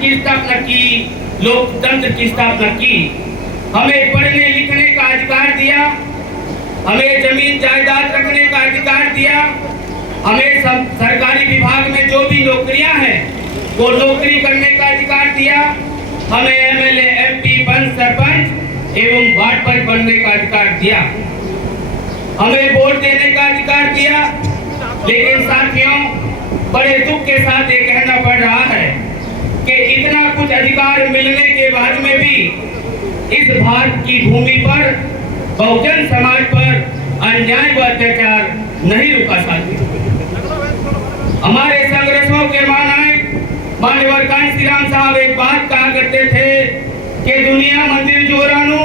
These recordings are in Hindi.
की स्थापना की, लोकतंत्र की स्थापना की। हमें पढ़ने लिखने का अधिकार दिया, हमें जमीन जायदाद रखने का अधिकार दिया, हमें सब सरकारी विभाग में जो भी नौकरियां हैं वो नौकरी करने का अधिकार दिया, हमें एमएलए, एमपी, पंच, सरपंच एवं वार्ड पंच बनने का अधिकार दिया, हमें वोट देने का अधिकार दिया। लेकिन साथियों, बड़े दुख के साथ ये कहना पड़ रहा है कि इतना कुछ अधिकार मिलने के बाद में भी इस भारत की भूमि पर बहुजन समाज पर अन्याय व अत्याचार नहीं रुका। साथियों, हमारे संघर्षों के मान्यवर कांसी राम साहब एक बात कहा करते थे कि दुनिया मंदिर जोरानू,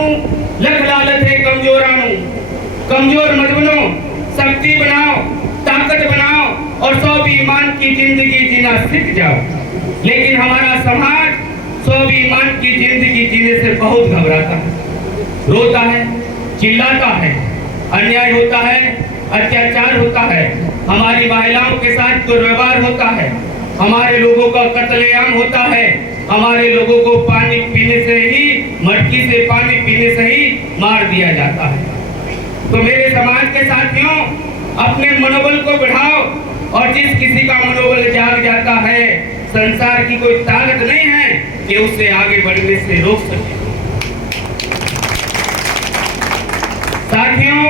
लख लालत है कमजोरानू। कमजोर मत बनो, शक्ति बनाओ, ताकत बनाओ और स्वाभिमान की जिंदगी जीना सीख जाओ। लेकिन हमारा समाज स्वाभिमान की जिंदगी जीने से बहुत घबराता है, रोता है, चिल्लाता है, अन्याय होता है, अत्याचार होता है, हमारी महिलाओं के साथ दुर्व्यवहार होता है, हमारे लोगों का कत्लेआम होता है, हमारे लोगों को पानी पीने से ही, मटकी से पानी पीने से ही मार दिया जाता है। तो मेरे समाज के साथियों, अपने मनोबल को बढ़ाओ और जिस किसी का मनोबल जाग जाता है, संसार की कोई ताकत नहीं है कि उसे आगे बढ़ने से रोक सके। साथियों,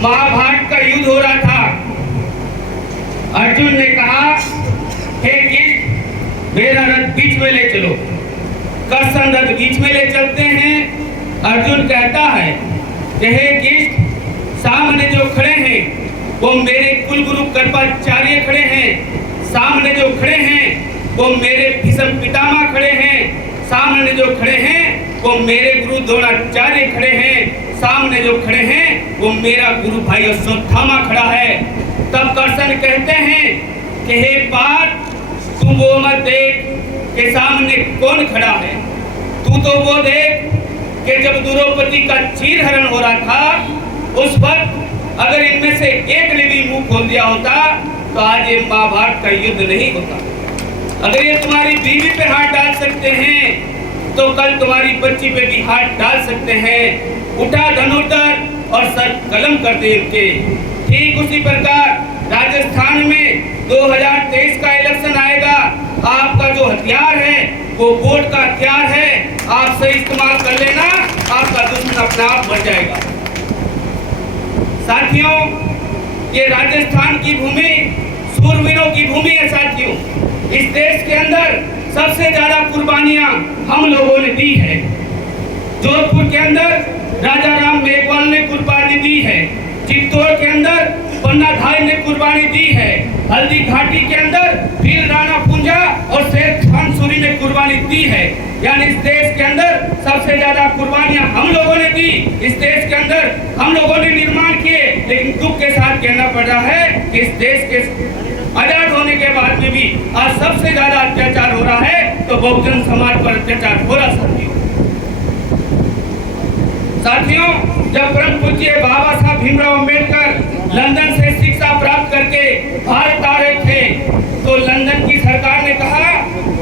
महाभारत का युद्ध हो रहा था। अर्जुन ने कहा, हे कृष्ण, मेरा रथ बीच में ले चलो। कृष्ण रथ बीच में ले चलते हैं। अर्जुन कहता है कि हे कृष्ण, सामने जो खड़े हैं वो मेरे कुल गुरु कृपाचार्य खड़े हैं, सामने जो खड़े हैं वो मेरे भीष्म पितामह खड़े हैं, सामने जो खड़े हैं वो मेरे गुरु द्रोणाचार्य खड़े हैं, सामने जो खड़े हैं वो मेरा गुरु भाई अश्वत्थामा खड़ा है। तब कृष्ण कहते हैं कि हे पार्थ, तू वो मत देख कि सामने कौन खड़ा है, तू तो वो देख कि जब द्रौपदी का चीरहरण हो रहा था उस वक्त अगर इनमें से एक ने भी मुंह खोल दिया होता तो आज ये महाभारत का युद्ध नहीं होता। अगर ये तुम्हारी बीवी पे हाथ डाल सकते हैं तो कल तुम्हारी बच्ची पे भी हाथ डाल सकते हैं। उठा धनुर्धर और सर कलम कर दे इनके। ठीक उसी प्रकार राजस्थान में 2023 का इलेक्शन आएगा। आपका जो हथियार है वो वोट का हथियार है, आप सही इस्तेमाल कर लेना, आपका दुश्मन अपने आप बढ़ जाएगा। साथियों, ये राजस्थान की भूमि सूरवीरों की भूमि है। साथियों, इस देश के अंदर सबसे ज्यादा कुर्बानियां हम लोगों ने दी है। जोधपुर के अंदर राजा राम मेघवाल ने कुर्बानी दी है, चित्तौड़ के अंदर पन्ना धाई ने कुर्बानी दी है, हल्दी घाटी के अंदर वीर राणा पुंजा और शेर खान सूरी ने कुर्बानी दी है। यानी इस देश के अंदर सबसे ज्यादा कुर्बानियां हम लोगों ने दी, इस देश के अंदर हम लोगों ने निर्माण किए। लेकिन दुख के साथ कहना पड़ रहा है कि इस देश के आजाद होने के बाद में भी आज सबसे ज्यादा अत्याचार हो रहा है तो बहुजन समाज पर अत्याचार हो रहा। साथियों, जब परम पूज्य बाबा साहब भीमराव अंबेडकर लंदन से शिक्षा प्राप्त करके भारत आ रहे थे तो लंदन की सरकार ने कहा,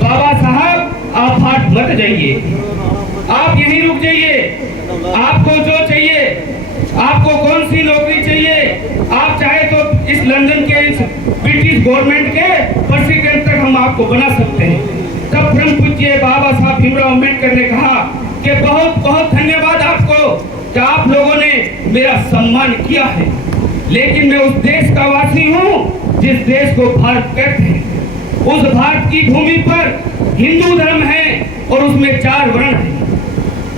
बाबा साहब आप भारत मत जाइए, आप यहीं रुक जाइए, आपको जो चाहिए, आपको कौन सी नौकरी चाहिए, आप चाहे तो इस लंदन के इस ब्रिटिश गवर्नमेंट के प्रेसिडेंट तक हम आपको बना सकते हैं। तब परम पूज्य बाबा साहब भीमराव अंबेडकर ने कहा कि बहुत बहुत धन्यवाद आपको कि आप लोगों ने मेरा सम्मान किया है, लेकिन मैं उस देश का वासी हूँ जिस देश को भारत कहते हैं। उस भारत की भूमि पर हिंदू धर्म है और उसमें 4 वर्ण हैं,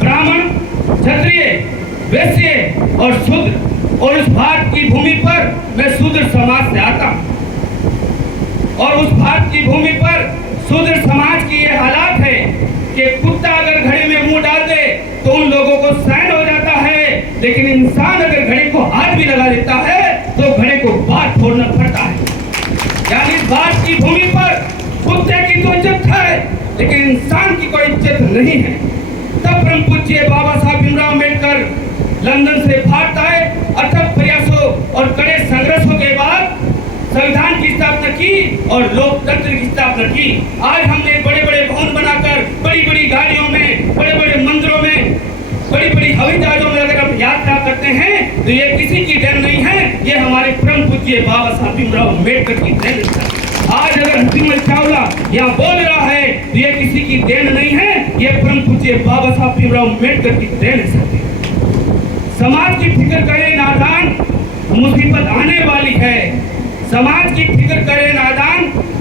ब्राह्मण, क्षत्रिय, वैश्य और शूद्र। और उस भारत की भूमि पर मैं शूद्र समाज से आता हूँ और उस भारत की भूमि पर शूद्र समाज की ये हालात है कि कुत्ता अगर घड़े में मुंह डाल दे तो उन लोगों को सहन हो जाता है, लेकिन इंसान अगर घड़े को हाथ भी लगा देता है तो घड़े को बात छोड़ना पड़ता है। यानी इस भारत की भूमि पर कुत्ते की तो इज्जत है लेकिन इंसान की कोई इज्जत नहीं है। तब परम पूज्य बाबा साहब भीमराव अंबेडकर लंदन से भारत आए। अथक प्रयासों और कड़े संघर्षों के बाद संविधान की स्थापना की और लोकतंत्र की स्थापना की। आज हमने बड़े बड़े भवन बना तो ये किसी की देन नहीं है, ये हमारे परम पूज्य बाबा साहब भीमराव अम्बेडकर की देन है। आज अगर हकीमत चावला यहाँ बोल रहा है तो ये किसी की देन नहीं है, ये परम पूज्य बाबा साहब भीमराव अम्बेडकर की देन है। समाज की फिक्र करे नादान, मुसीबत आने वाली है। समाज की फिक्र करे नादान,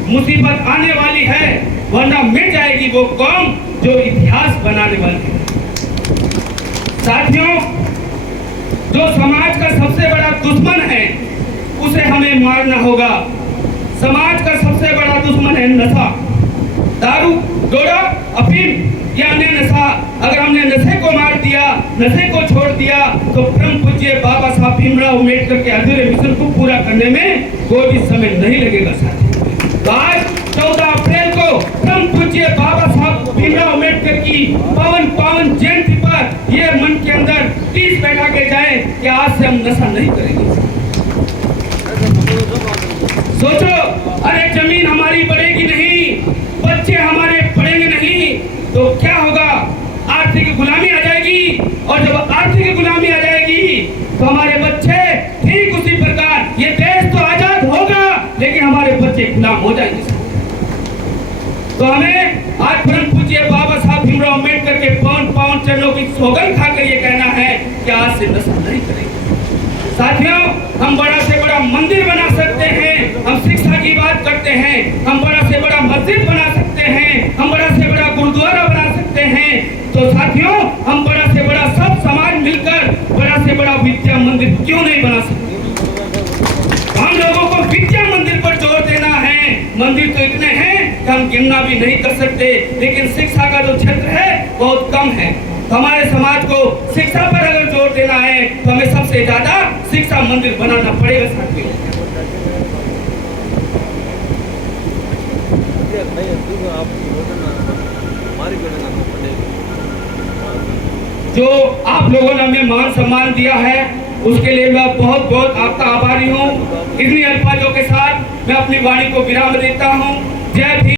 मुसीबत आने वाली है, वरना मिट जाएगी वो कौम जो इतिहास बनाने वाली है। साथियों, जो समाज का सबसे बड़ा दुश्मन है उसे हमें मारना होगा। समाज का सबसे बड़ा दुश्मन है नशा, दारू, डोरा, अफीम या अन्य नशा। अगर हमने नशे को मार दिया, नशे को छोड़ दिया, तो परम पूज्य बाबा साहब भीमराव अम्बेडकर के अधूरे मिशन को पूरा करने में कोई भी समय नहीं लगेगा। साथियों, तो आज 14 अप्रैल को परम पूज्य बाबा साहब भीमराव अम्बेडकर की पावन जयंती पर ये मन के अंदर 30 बैठा के जाए कि आज से हम नशा नहीं करेंगे। सोचो, अरे जमीन हमारी बढ़ेगी नहीं, बच्चे हमारे पढ़ेंगे नहीं, तो क्या होगा? आर्थिक गुलामी आ जाएगी, और जब आर्थिक गुलामी आ जाएगी तो हमारे बच्चे ठीक उसी प्रकार, ये देश तो आजाद होगा लेकिन हमारे बच्चे गुलाम हो जाएंगे। तो हमें आज परम पूज्य बाबा साहब भीमराव अम्बेडकर के पावन चरणों की सौगंध खाकर ये कहना है कि आज से नशा नहीं करेंगे। साथियों, हम बड़ा से बड़ा मंदिर बना सकते हैं, हम शिक्षा की बात करते हैं, हम बड़ा से बड़ा मस्जिद बना सकते हैं, हम बड़ा से बड़ा गुरुद्वारा बना सकते हैं। तो साथियों, हम बड़ा से बड़ा सब समाज मिलकर बड़ा से बड़ा विद्या मंदिर क्यों नहीं बना सकते? हम लोगों को विद्या मंदिर पर जोर देना है। मंदिर तो इतने हैं कि हम गिनना भी नहीं कर सकते, लेकिन शिक्षा का जो क्षेत्र है बहुत कम है। हमारे समाज को शिक्षा पर अगर जोर देना है तो हमें सबसे ज्यादा शिक्षा मंदिर बनाना पड़ेगा। साथियों, जो आप लोगों ने हमें मान सम्मान दिया है उसके लिए मैं बहुत बहुत आपका आभारी हूँ। इन्हीं अल्फाजों के साथ मैं अपनी वाणी को विराम देता हूँ। जय भीम।